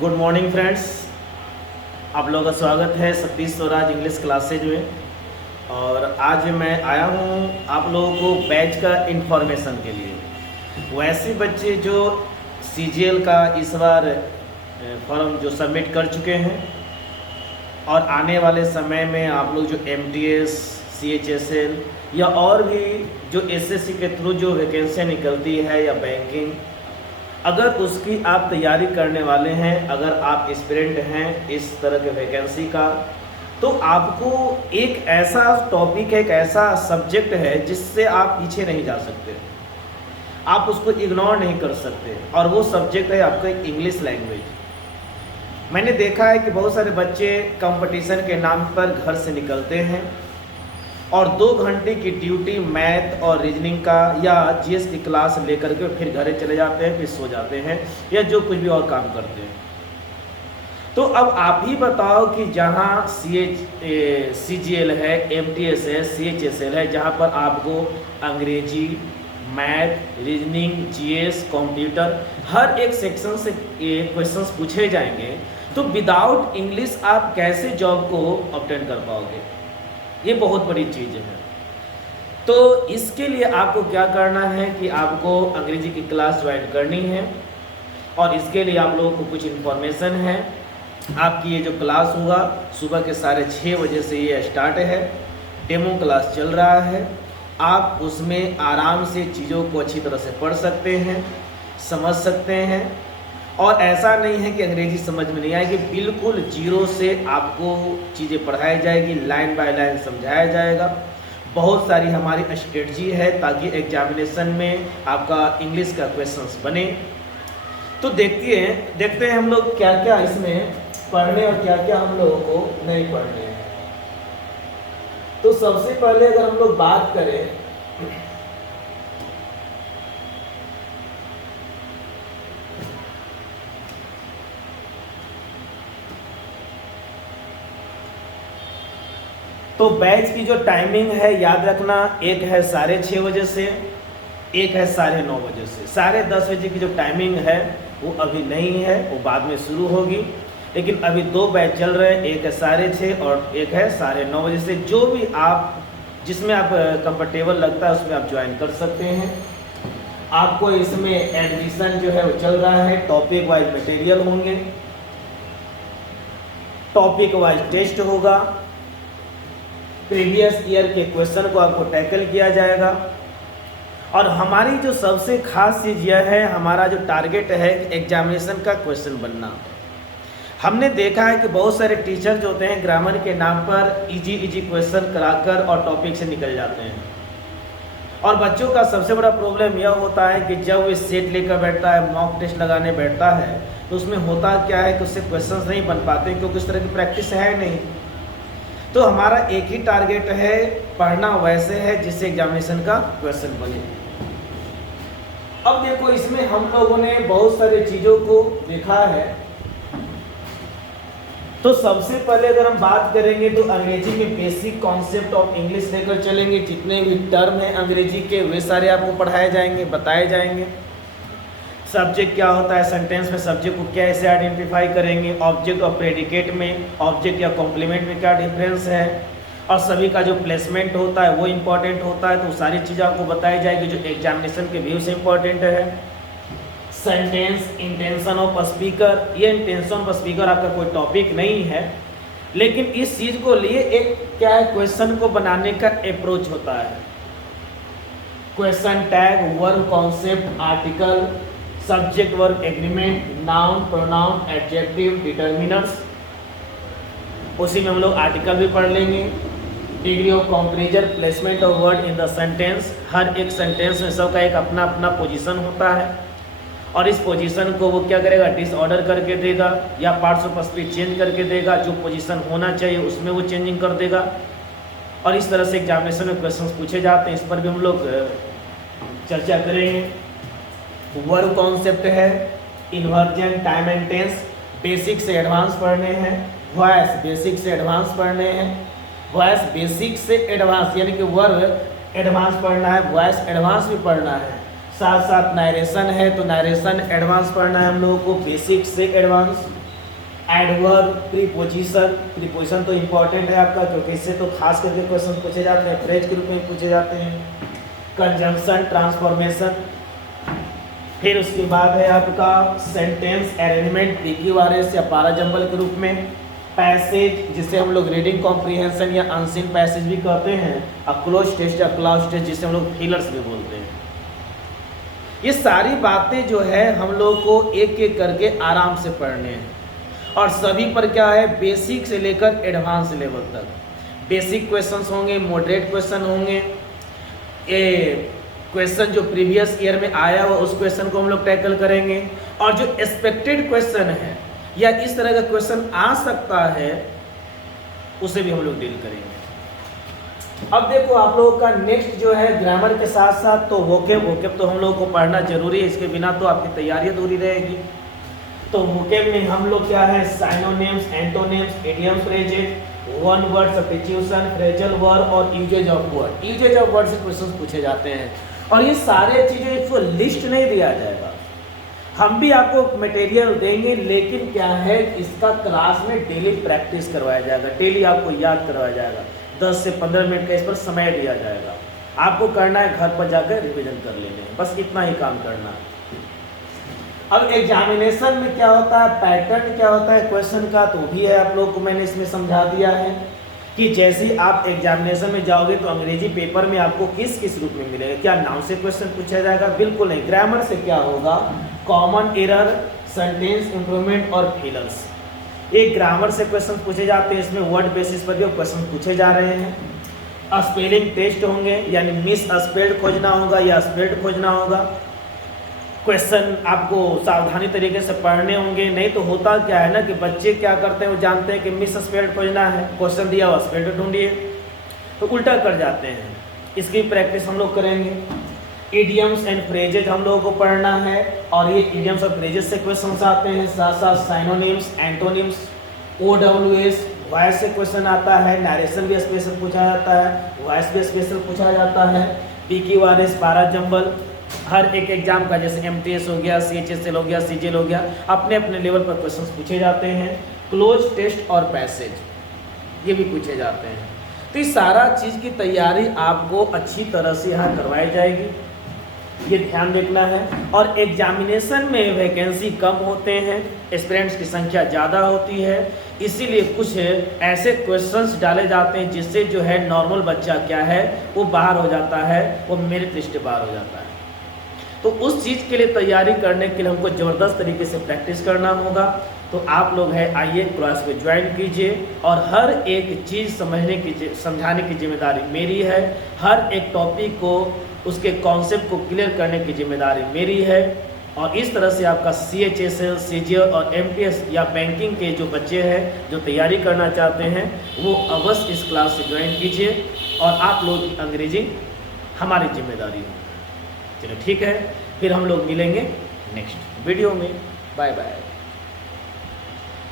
Good morning friends. आप लोगों का स्वागत है सतीश स्वराज इंग्लिश क्लासेज में। और आज मैं आया हूँ आप लोगों को बैच का इंफॉर्मेशन के लिए। वैसे बच्चे जो सीजीएल का इस बार फॉर्म जो सबमिट कर चुके हैं और आने वाले समय में आप लोग जो एमटीएस, सीएचएसएल या और भी जो एसएससी के थ्रू जो वैकेंसियाँ निकलती है या बैंकिंग, अगर उसकी आप तैयारी करने वाले हैं, अगर आप एस्पिरेंट हैं इस तरह के वैकेंसी का, तो आपको एक ऐसा टॉपिक है, एक ऐसा सब्जेक्ट है जिससे आप पीछे नहीं जा सकते, आप उसको इग्नोर नहीं कर सकते, और वो सब्जेक्ट है आपका इंग्लिश लैंग्वेज। मैंने देखा है कि बहुत सारे बच्चे कंपटीशन के नाम पर घर से निकलते हैं और 2 घंटे की ड्यूटी मैथ और रीजनिंग का या जीएस की क्लास लेकर के फिर घरे चले जाते हैं, फिर सो जाते हैं या जो कुछ भी और काम करते हैं। तो अब आप ही बताओ कि जहाँ सीजीएल है, एमटीएस है, सीएचएसएल है, जहाँ पर आपको अंग्रेजी, मैथ, रीजनिंग, जीएस, कंप्यूटर हर एक सेक्शन से क्वेश्चंस पूछे जाएंगे, तो विदाउट इंग्लिश आप कैसे जॉब को ऑब्टेन कर पाओगे? ये बहुत बड़ी चीज़ है। तो इसके लिए आपको क्या करना है कि आपको अंग्रेजी की क्लास ज्वाइन करनी है, और इसके लिए आप लोगों को कुछ इन्फॉर्मेशन है। आपकी ये जो क्लास होगा सुबह के 6:30 बजे से ये स्टार्ट है, डेमो क्लास चल रहा है। आप उसमें आराम से चीज़ों को अच्छी तरह से पढ़ सकते हैं, समझ सकते हैं, और ऐसा नहीं है कि अंग्रेजी समझ में नहीं आएगी, बिल्कुल जीरो से आपको चीज़ें पढ़ाई जाएगी, लाइन बाय लाइन समझाया जाएगा। बहुत सारी हमारी स्ट्रेटजी है ताकि एग्जामिनेशन में आपका इंग्लिश का क्वेश्चंस बने। तो देखते हैं हम लोग क्या क्या इसमें पढ़ने और क्या क्या हम लोगों को नहीं पढ़ने हैं। तो सबसे पहले अगर हम लोग बात करें तो बैच की जो टाइमिंग है याद रखना, एक है 6:30 बजे से, एक है 9:30 बजे से। 10:30 बजे की जो टाइमिंग है वो अभी नहीं है, वो बाद में शुरू होगी, लेकिन अभी 2 बैच चल रहे हैं, एक है 6:30 और एक है 9:30 बजे से। जो भी आप जिसमें आप कंफर्टेबल लगता है उसमें आप ज्वाइन कर सकते हैं। आपको इसमें एडमिशन जो है वो चल रहा है, टॉपिक वाइज मटेरियल होंगे, टॉपिक वाइज टेस्ट होगा, प्रीवियस ईयर के क्वेश्चन को आपको टैकल किया जाएगा। और हमारी जो सबसे खास चीज़ यह है, हमारा जो टारगेट है कि एग्जामिनेशन का क्वेश्चन बनना। हमने देखा है कि बहुत सारे टीचर जो होते हैं ग्रामर के नाम पर इजी क्वेश्चन कराकर और टॉपिक से निकल जाते हैं, और बच्चों का सबसे बड़ा प्रॉब्लम यह होता है कि जब वो सेट लेकर बैठता है, मॉक टेस्ट लगाने बैठता है, तो उसमें होता क्या है कि उससे क्वेश्चन नहीं बन पाते क्योंकि उस तरह की प्रैक्टिस है नहीं। तो हमारा एक ही टारगेट है, पढ़ना वैसे है जिससे एग्जामिनेशन का क्वेश्चन बने। अब देखो, इसमें हम लोगों ने बहुत सारी चीज़ों को देखा है। तो सबसे पहले अगर हम बात करेंगे तो अंग्रेजी में बेसिक कॉन्सेप्ट ऑफ इंग्लिश लेकर चलेंगे। जितने भी टर्म हैं अंग्रेजी के वे सारे आपको पढ़ाए जाएंगे, बताए जाएंगे। सब्जेक्ट क्या होता है, सेंटेंस में सब्जेक्ट को कैसे आइडेंटिफाई करेंगे, ऑब्जेक्ट और प्रेडिकेट में, ऑब्जेक्ट या कॉम्प्लीमेंट में क्या डिफरेंस है, और सभी का जो प्लेसमेंट होता है वो इम्पॉर्टेंट होता है। तो सारी चीज़ें आपको बताई जाएगी जो एग्जामिनेशन के व्यू से इम्पॉर्टेंट है। सेंटेंस, इंटेंशन ऑफ स्पीकर, ये इंटेंशन ऑफ स्पीकर आपका कोई टॉपिक नहीं है, लेकिन इस चीज़ को लिए एक क्या है, क्वेश्चन को बनाने का अप्रोच होता है। Question tag, verb, concept, article, subject verb agreement, noun, pronoun, adjective, determiners. उसी में हम लोग आर्टिकल भी पढ़ लेंगे। Degree of comparison, placement of word in the sentence. हर एक सेंटेंस में सबका एक अपना अपना पोजीशन होता है, और इस पोजीशन को वो क्या करेगा, डिसऑर्डर करके देगा या पार्ट्स ऑफ स्पीच चेंज करके देगा। जो पोजीशन होना चाहिए उसमें वो चेंजिंग कर देगा, और इस तरह से एग्जामिनेशन में क्वेश्चंस पूछे जाते हैं। इस पर भी हम लोग चर्चा करेंगे। वर्ब कॉन्सेप्ट है, inversion, time and tense, basic से एडवांस पढ़ने हैं। वॉइस बेसिक से एडवांस पढ़ने हैं। वॉइस बेसिक से एडवांस यानी कि वर्ब एडवांस पढ़ना है, वॉइस एडवांस भी पढ़ना है। साथ साथ नरेशन है तो नरेशन एडवांस पढ़ना है हम लोगों को, बेसिक से एडवांस। एडवर्ब, प्रीपोजिशन तो इम्पोर्टेंट है आपका, क्योंकि इससे तो खास करके क्वेश्चन पूछे जाते हैं, फ्रेज के रूप में पूछे जाते हैं। कंजंक्शन, ट्रांसफॉर्मेशन, फिर उसके बाद है आपका सेंटेंस अरेंजमेंट, पीक्यूआरएस या पैराजंबल के रूप में। पैसेज, जिसे हम लोग रीडिंग कॉम्प्रिहेंशन या अनसीन पैसेज भी कहते हैं। क्लोज टेस्ट या क्लाउज टेस्ट, जिसे हम लोग फिलर्स भी बोलते हैं। ये सारी बातें जो है हम लोग को एक एक करके आराम से पढ़ने हैं, और सभी पर क्या है, बेसिक से लेकर एडवांस लेवल तक बेसिक क्वेश्चंस होंगे, मॉडरेट क्वेश्चन होंगे। ये क्वेश्चन जो प्रीवियस ईयर में आया हुआ उस क्वेश्चन को हम लोग टैकल करेंगे, और जो एक्सपेक्टेड क्वेश्चन है या इस तरह का क्वेश्चन आ सकता है उसे भी हम लोग डील करेंगे। अब देखो आप लोगों का नेक्स्ट जो है ग्रामर के साथ साथ तो वोकेब तो हम लोगों को पढ़ना जरूरी है, इसके बिना तो आपकी तैयारी अधूरी रहेगी। तो वोकेब में हम लोग क्या है, synonyms, antonyms, idioms, phrases, one word substitution, phrasal verb और usage of word. Usage of word से क्वेश्चन पूछे जाते हैं, और ये सारे चीजें इसको लिस्ट नहीं दिया जाएगा, हम भी आपको मटेरियल देंगे, लेकिन क्या है इसका क्लास में डेली प्रैक्टिस करवाया जाएगा, डेली आपको याद करवाया जाएगा। 10 से 15 मिनट का इस पर समय दिया जाएगा, आपको करना है घर पर जाकर रिवीजन कर लेंगे, बस इतना ही काम करना है। अब एग्जामिनेशन में क्या होता है, पैटर्न क्या होता है क्वेश्चन का, तो भी है आप लोगों को मैंने इसमें समझा दिया है कि जैसे आप एग्जामिनेशन में जाओगे तो अंग्रेजी पेपर में आपको किस किस रूप में मिलेगा। क्या नाउन से क्वेश्चन पूछा जाएगा? बिल्कुल नहीं। ग्रामर से क्या होगा, कॉमन एरर, सेंटेंस इंप्रूवमेंट और फिलर्स, एक ग्रामर से क्वेश्चन पूछे जाते हैं, इसमें वर्ड बेसिस पर जो क्वेश्चन पूछे जा रहे हैं। स्पेलिंग टेस्ट होंगे, यानी मिस स्पेल्ड खोजना होगा या स्पेल्ड खोजना होगा। क्वेश्चन आपको सावधानी तरीके से पढ़ने होंगे, नहीं तो होता क्या है ना कि बच्चे क्या करते हैं, वो जानते हैं कि मिस स्पेल्ड खोजना है, क्वेश्चन दिया हुआ स्पेल्ड ढूंढिए, तो उल्टा कर जाते हैं। इसकी प्रैक्टिस हम लोग करेंगे। इडियम्स एंड फ्रेजेज हम लोगों को पढ़ना है, और ये इडियम्स और फ्रेजेज से क्वेश्चन आते हैं, साथ साथ साइनोनिम्स, एंटोनिम्स, OWS, वॉइस से क्वेश्चन आता है, नरेशन भी स्पेशल पूछा जाता है, वॉइस भी स्पेशल पूछा जाता है, PQRS, पैराजंबल, हर एक एग्जाम का जैसे MTS हो गया, CHSL हो गया, CGL हो गया, अपने अपने लेवल पर क्वेश्चन पूछे जाते हैं। क्लोज टेस्ट और पैसेज ये भी पूछे जाते हैं। तो इस सारा चीज़ की तैयारी आपको अच्छी तरह से यहाँ करवाई जाएगी, ये ध्यान रखना है। और एग्जामिनेशन में वैकेंसी कम होते हैं, एस्पिरेंट्स की संख्या ज़्यादा होती है, इसीलिए कुछ ऐसे क्वेश्चंस डाले जाते हैं जिससे जो है नॉर्मल बच्चा क्या है वो बाहर हो जाता है, वो मेरिट लिस्ट बाहर हो जाता है। तो उस चीज़ के लिए तैयारी करने के लिए हमको ज़बरदस्त तरीके से प्रैक्टिस करना होगा। तो आप लोग हैं, आइए क्लास को ज्वाइन कीजिए, और हर एक चीज़ समझाने की जिम्मेदारी मेरी है। हर एक टॉपिक को, उसके कॉन्सेप्ट को क्लियर करने की जिम्मेदारी मेरी है। और इस तरह से आपका CHSL, CGL और MTS या बैंकिंग के जो बच्चे हैं जो तैयारी करना चाहते हैं, वो अवश्य इस क्लास से ज्वाइन कीजिए, और आप लोग की अंग्रेजी हमारी जिम्मेदारी है। चलो ठीक है, फिर हम लोग मिलेंगे नेक्स्ट वीडियो में। Bye bye.